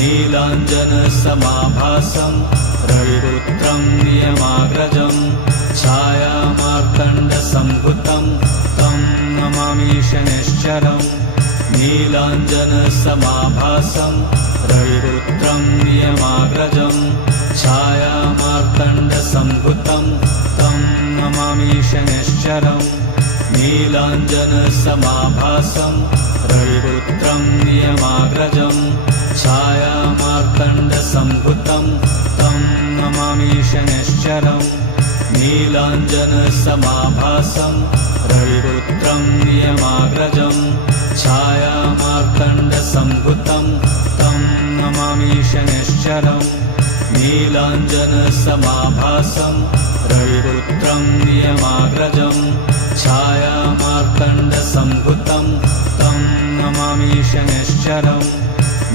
नीलाञ्जनसमाभासं रविपुत्रं नियमाग्रजं छायामार्तण्डसम्भुतं तं नमामि शनैश्चरम् नीलाञ्जनसमाभासं रविपुत्रं नियमाग्रजं छायामार्तण्डसम्भुतं तं नमामि शनैश्चरम् नीलाञ्जनसमाभासं रविपुत्रं नियमाग्रजं छायामार्तण्डसम्भुतं तं नमामि शनैश्चरम् नीलाञ्जनसमाभासं रविपुत्रं नियमाग्रजं छायामार्तण्डसम्भुतं तं नमामि शनैश्चरम् नीलाञ्जनसमाभासं रविपुत्रं नियमाग्रजं छायामार्तण्डसम्भुतं तं नमामि शनैश्चरम्